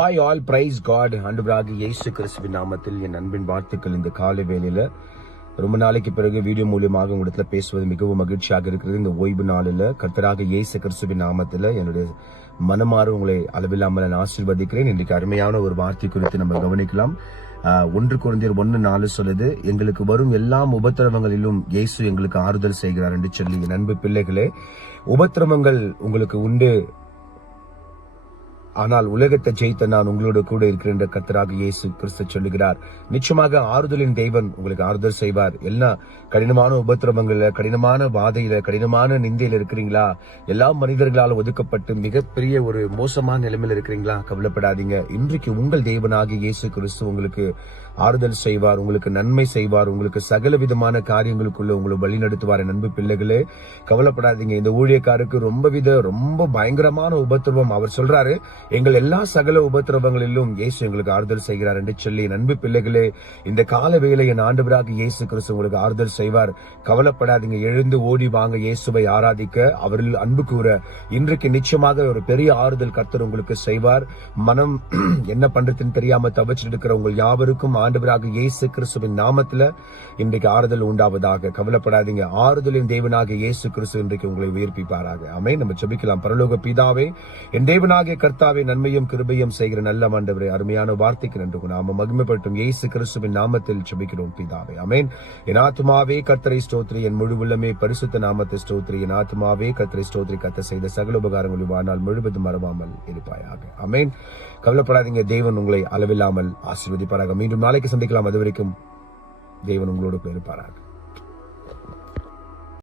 Hi all, price God. ஆண்டவராகிய இயேசு கிறிஸ்துவின் நாமத்தில் என் அன்பின் வாழ்த்துக்கள். இந்த காலை வேளையில ரொம்ப நாளைக்கு பிறகு வீடியோ மூலியமாக உங்களிடத்துல பேசுவது மிகவும் மகிழ்ச்சியாக இருக்கிறது. இந்த ஓய்வு நாளில் கர்த்தராக இயேசு கிறிஸ்துவின் நாமத்தில் என்னுடைய மனமாறு உங்களை அளவில்லாமல் நான் ஆசீர்வதிக்கிறேன். இன்றைக்கு அருமையான ஒரு வார்த்தை குறித்து நம்ம கவனிக்கலாம். 1 கொரிந்தியர் 1:4 சொல்லுது, எங்களுக்கு வரும் எல்லா உபத்திரவங்களிலும் இயேசு எங்களுக்கு ஆறுதல் செய்கிறார் என்று சொல்லி. என் அன்பு பிள்ளைகளே, உபத்திரவங்கள் உங்களுக்கு உண்டு, ஆனால் உலகத்தை ஜெயித்த நான் உங்களோட கூட இருக்கிறேன் என்று கர்த்தராக இயேசு கிறிஸ்து சொல்லுகிறார். நிச்சயமாக ஆறுதலின் தேவன் உங்களுக்கு ஆறுதல் செய்வார். எல்லா கடினமான உபத்திரவங்கள்ல, கடினமான வாதையில, கடினமான நிந்தையில இருக்கிறீங்களா? எல்லா மனிதர்களால் ஒதுக்கப்பட்டு மிகப்பெரிய ஒரு மோசமான நிலைமையில இருக்கிறீங்களா? கவலைப்படாதீங்க. இன்றைக்கு உங்கள் தேவனாகிய இயேசு கிறிஸ்து உங்களுக்கு ஆறுதல் செய்வார், உங்களுக்கு நன்மை செய்வார், உங்களுக்கு சகல விதமான காரியங்களுக்குள்ள உங்களை வழி நடத்துவார். அன்பு பிள்ளைகளே, கவலைப்படாதீங்க. இந்த ஊழியக்காருக்கு ரொம்ப பயங்கரமான உபத்திரவம். அவர் சொல்றாரு, எங்கள் எல்லா சகல உபத்திரவங்களிலும் இயேசு எங்களுக்கு ஆறுதல் செய்கிறார் என்று சொல்லி. அன்பு பிள்ளைகளே, இந்த கால வேளை என் ஆண்டவராக இயேசு கிறிஸ்து உங்களுக்கு ஆறுதல் செய்வார். கவலைப்படாதீங்க. எழுந்து ஓடி வாங்க, இயேசுவை ஆராதிக்க, அவரில் அன்பு கூற. இன்றைக்கு நிச்சயமாக ஒரு பெரிய ஆறுதல் கர்த்தர் உங்களுக்கு செய்வார். மனம் என்ன பண்றதுன்னு தெரியாம தவிச்சிட்டு இருக்கிற உங்கள் யாவருக்கும் ஆண்டவராக இயேசு கிறிஸ்துவின் நாமத்துல இன்றைக்கு ஆறுதல் உண்டாவதாக. கவலைப்படாதீங்க. ஆறுதலின் தேவனாக இயேசு கிறிஸ்து இன்றைக்கு உங்களை உயர்ப்பிப்பாராக. ஆமென். நம்ம ஜெபிக்கலாம். பரலோக பிதாவே, என் தேவனாகிய கர்த்தாவே, நன்மையும் கிருபையும் செய்கிற நல்ல ஆண்டவரே, அருமையான வார்த்தைக்கு நன்றி. நாம மகிமைப்பட்டும் இயேசு கிறிஸ்துவின் நாமத்தில் ஜெபிக்கிறோம் பிதாவே. ஆமென். என் ஆத்துமாவே கர்த்தரை ஸ்தோத்திரி, என் முழு உள்ளமே பரிசுத்த நாமத்தை ஸ்தோத்திரி. என் ஆத்துமாவே கர்த்தரை ஸ்தோத்திரி, கர்த்தர் செய்த சகல உபகாரங்கள் வாழ்நாள் முழுவதும் மறவாமல் இருப்பாயாக. ஆமென். கவலைப்படாதீங்க. தேவன் உங்களை அளவில்லாமல் ஆசீர்வதிப்பாராக. மீண்டும் நாளைக்கு சந்திக்கலாம். அது வரைக்கும் தேவன் உங்களோடு இருப்பாராக.